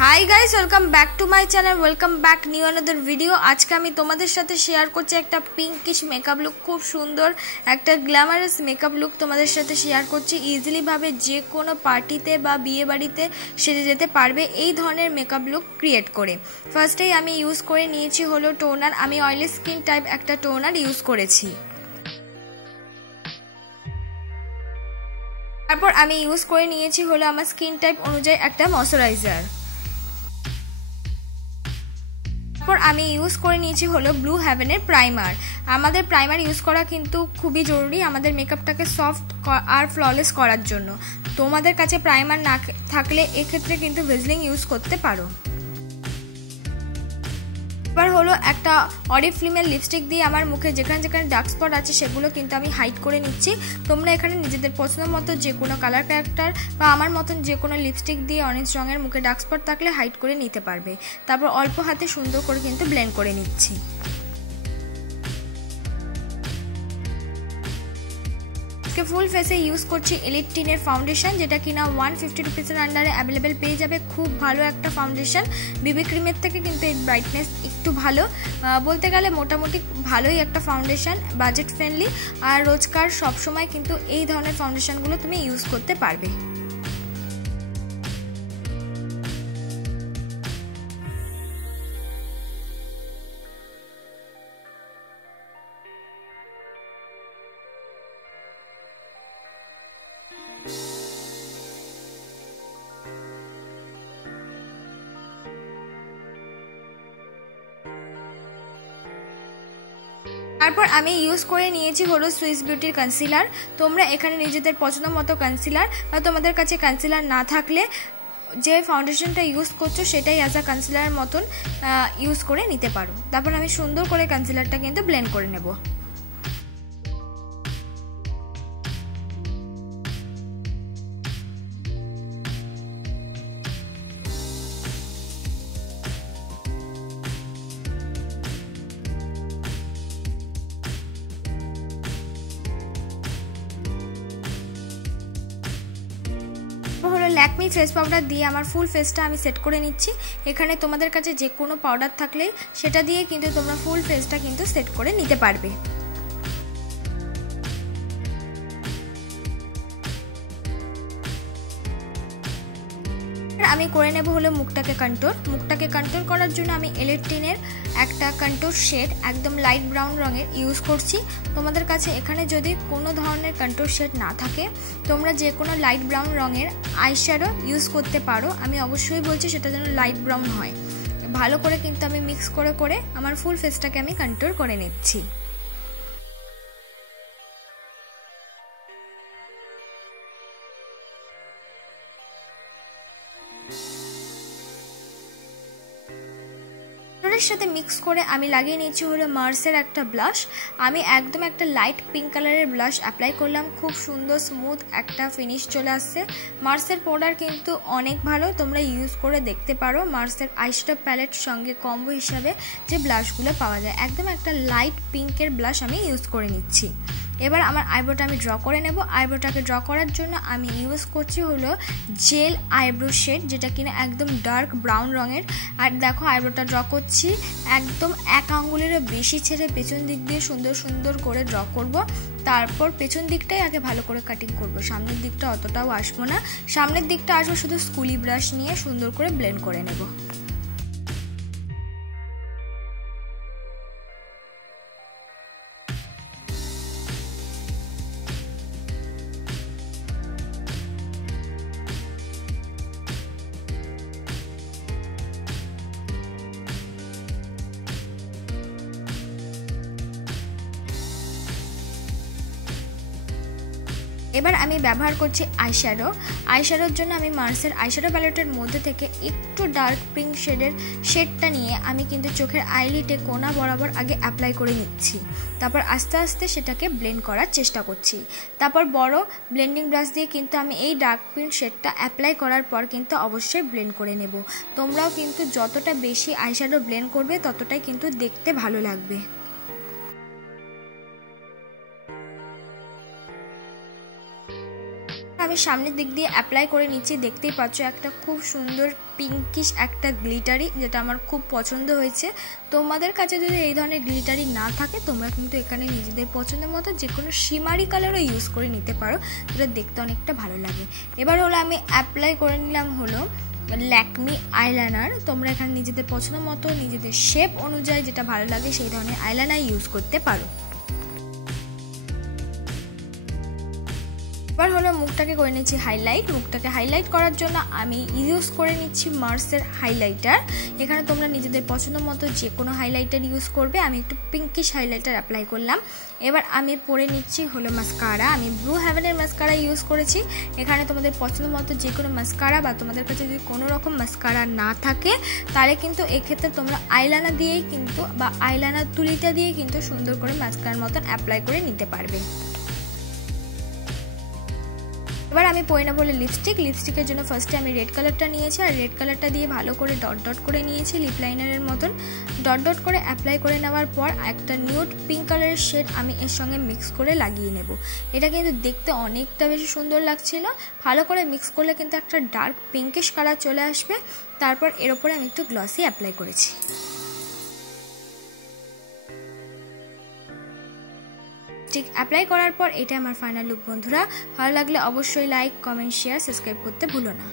High guys welcome back to my channel welcome back new another video. आज के आमी तोमादेर साथे शेयर करछि एकटा पिंकिश मेकअप लुक, खूब सुंदर एकटा ग्लैमारास मेकअप लुक तोमादेर साथे शेयर करछि। इजिली भावे जे कोनो पार्टीते बा बिये बाड़ीते सेजे जेते पारबे एई धरनेर मेकअप लुक क्रिएट करे। फार्स्टेई आमी यूज करे नियेछि हलो टोनार। आमी ऑयली स्किन टाइप एकटा टोनार यूज करेछि। तारपर आमी यूज करे नियेछि हलो आमार स्किन टाइप अनुयायी एकटा मयश्चाराइजार। আমি ইউজ করে নিয়েছি হলো ব্লু হেভেনের প্রাইমার। আমাদের প্রাইমার ইউজ করা কিন্তু খুবই জরুরি আমাদের মেকআপটাকে সফট আর ফ্ললেস করার জন্য। তোমাদের কাছে প্রাইমার না থাকলে এক্ষেত্রে কিন্তু ভেজলিং ইউজ করতে পারো। এবার হলো একটা অরিফ্লেমের লিপস্টিক দিয়ে আমার মুখে যেখানে যেখানে ডার্ক স্পট আছে সেগুলো কিন্তু আমি হাইড করে নিচ্ছি। তোমরা এখানে নিজেদের পছন্দ মতো যে কোনো কালার ক্যারেক্টার বা আমার মতন যে কোনো লিপস্টিক দিয়ে অরেঞ্জ রঙের মুখে ডার্ক স্পট থাকলে হাইড করে নিতে পারবে। তারপর অল্প হাতে সুন্দর করে কিন্তু ব্লেন্ড করে নিচ্ছি। ফুল ফেসে ইউজ করছি এলিট টিনের ফাউন্ডেশন, যেটা কিনা 150 রুপিসের আন্ডারে অ্যাভেলেবেল পেয়ে যাবে। খুব ভালো একটা ফাউন্ডেশন, বিবি ক্রিমের থেকে কিন্তু এর ব্রাইটনেস একটু ভালো, বলতে গেলে মোটামুটি ভালোই একটা ফাউন্ডেশন, বাজেট ফ্রেন্ডলি আর রোজকার সবসময় কিন্তু এই ধরনের ফাউন্ডেশনগুলো তুমি ইউজ করতে পারবে। তারপর আমি ইউজ করে নিয়েছি হলো সুইস বিউটির কনসিলার। তোমরা এখানে নিজেদের পছন্দ মতো কনসিলার বা তোমাদের কাছে কনসিলার না থাকলে যে ফাউন্ডেশনটা ইউজ করছো সেটাই অ্যাজ আ কনসিলারের মতন ইউজ করে নিতে পারো। তারপর আমি সুন্দর করে কনসিলারটা কিন্তু ব্লেন্ড করে নেব। হলো ল্যাকমি ফেস পাউডার দিয়ে আমার ফুল ফেসটা আমি সেট করে নিচ্ছি। এখানে তোমাদের কাছে যে কোনো পাউডার থাকলে সেটা দিয়ে কিন্তু তোমরা ফুল ফেসটা কিন্তু সেট করে নিতে পারবে। আমি করে নেব হলো মুখটাকে কন্ট্রোল। মুখটাকে কন্ট্রোল করার জন্য আমি এলিট টিনের একটা কন্ট্রোল শেড একদম লাইট ব্রাউন রঙের ইউজ করছি। তোমাদের কাছে এখানে যদি কোনো ধরনের কন্ট্রোল শেড না থাকে তোমরা যে কোনো লাইট ব্রাউন রঙের আইশ্যাডো ইউজ করতে পারো। আমি অবশ্যই বলছি সেটা যেন লাইট ব্রাউন হয়। ভালো করে কিন্তু আমি মিক্স করে করে আমার ফুল ফেসটাকে আমি কন্ট্রোল করে নিচ্ছি। সাথে মিক্স করে আমি লাগিয়ে নিয়েছি হলো মার্সের একটা ব্লাশ। আমি একদম একটা লাইট পিঙ্ক কালারের ব্লাশ অ্যাপ্লাই করলাম। খুব সুন্দর স্মুথ একটা ফিনিশ চলে আসছে। মার্সের পাউডার কিন্তু অনেক ভালো, তোমরা ইউজ করে দেখতে পারো। মার্সের আইশ্যাডো প্যালেট সঙ্গে কম্বো হিসাবে যে ব্লাশগুলো পাওয়া যায়, একদম একটা লাইট পিঙ্কের ব্লাশ আমি ইউজ করে নিচ্ছি। এবার আমার আইব্রোটা আমি ড্র করে নেব। আইব্রোটাকে ড্র করার জন্য আমি ইউজ করছি হলো জেল আইব্রো শেড, যেটা কিনা একদম ডার্ক ব্রাউন রঙের। আর দেখো আইব্রোটা ড্র করছি একদম এক আঙ্গুলেরও বেশি ছেড়ে পেছন দিক দিয়ে সুন্দর সুন্দর করে ড্র করব। তারপর পেছন দিকটাই আগে ভালো করে কাটিং করব, সামনের দিকটা অতটাও আসবো না। সামনের দিকটা আসবো শুধু স্কুলি ব্রাশ নিয়ে সুন্দর করে ব্লেন্ড করে নেব। এবার আমি ব্যবহার করছি আইশ্যাডো। আইশ্যাডোর জন্য আমি মার্সের আইশ্যাডো প্যালেটের মধ্যে থেকে একটু ডার্ক পিঙ্ক শেডটা নিয়ে আমি কিন্তু চোখের আইলিটে কোনা বরাবর আগে অ্যাপ্লাই করে নিচ্ছি। তারপর আস্তে আস্তে সেটাকে ব্লেন্ড করার চেষ্টা করছি। তারপর বড় ব্লেন্ডিং ব্রাশ দিয়ে কিন্তু আমি এই ডার্ক পিঙ্ক শেডটা অ্যাপ্লাই করার পর কিন্তু অবশ্যই ব্লেন্ড করে নেব। তোমরাও কিন্তু যতটা বেশি আইশ্যাডো ব্লেন্ড করবে ততটাই কিন্তু দেখতে ভালো লাগবে। আমি সামনের দিক দিয়ে অ্যাপ্লাই করে নিচ্ছি। দেখতেই পাচ্ছ একটা খুব সুন্দর পিঙ্কিশ একটা গ্লিটারি, যেটা আমার খুব পছন্দ হয়েছে। তোমাদের কাছে যদি এই ধরনের গ্লিটারি না থাকে তোমরা কিন্তু এখানে নিজেদের পছন্দের মতো যে কোনো শিমারি কালারও ইউজ করে নিতে পারো, যেটা দেখতে অনেকটা ভালো লাগে। এবার হলো আমি অ্যাপ্লাই করে নিলাম হলো ল্যাকমি আইলাইনার। তোমরা এখানে নিজেদের পছন্দ মতো নিজেদের শেপ অনুযায়ী যেটা ভালো লাগে সেই ধরনের আইলাইনার ইউজ করতে পারো। এবার হলো মুখটাকে করে নিচ্ছি হাইলাইট। মুখটাকে হাইলাইট করার জন্য আমি ইউজ করে নিচ্ছি মার্সের হাইলাইটার। এখানে তোমরা নিজেদের পছন্দ মতো যে কোনো হাইলাইটার ইউজ করবে। আমি একটু পিঙ্কিশ হাইলাইটার অ্যাপ্লাই করলাম। এবার আমি পরে নিচ্ছি হলো মাস্কারা। আমি ব্লু হেভেনের মাস্কারা ইউজ করেছি। এখানে তোমাদের পছন্দ মতো যে কোনো মাস্কারা বা তোমাদের কাছে যদি কোনো রকম মাস্কারা না থাকে তাহলে কিন্তু এক্ষেত্রে তোমরা আইলাইনার দিয়েই কিন্তু বা আইলাইনার তুলিটা দিয়ে কিন্তু সুন্দর করে মাস্কারার মতন অ্যাপ্লাই করে নিতে পারবে। এবার আমি পরে নেব লিপস্টিক। লিপস্টিকের জন্য ফার্স্টে আমি রেড কালারটা নিয়েছি, আর রেড কালারটা দিয়ে ভালো করে ডট ডট করে নিয়েছি লিপ লাইনারের মতন। ডট ডট করে অ্যাপ্লাই করে নেওয়ার পর একটা নিউড পিঙ্ক কালারের শেড আমি এর সঙ্গে মিক্স করে লাগিয়ে নেব। এটা কিন্তু দেখতে অনেকটা বেশি সুন্দর লাগছিল। ভালো করে মিক্স করলে কিন্তু একটা ডার্ক পিঙ্কিশ কালার চলে আসবে। তারপর এর ওপরে আমি একটু গ্লসি অ্যাপ্লাই করেছি। ঠিক অ্যাপ্লাই করার পর এটা আমার ফাইনাল লুক বন্ধুরা। ভালো লাগলে অবশ্যই লাইক, কমেন্ট, শেয়ার, সাবস্ক্রাইব করতে ভুলো না।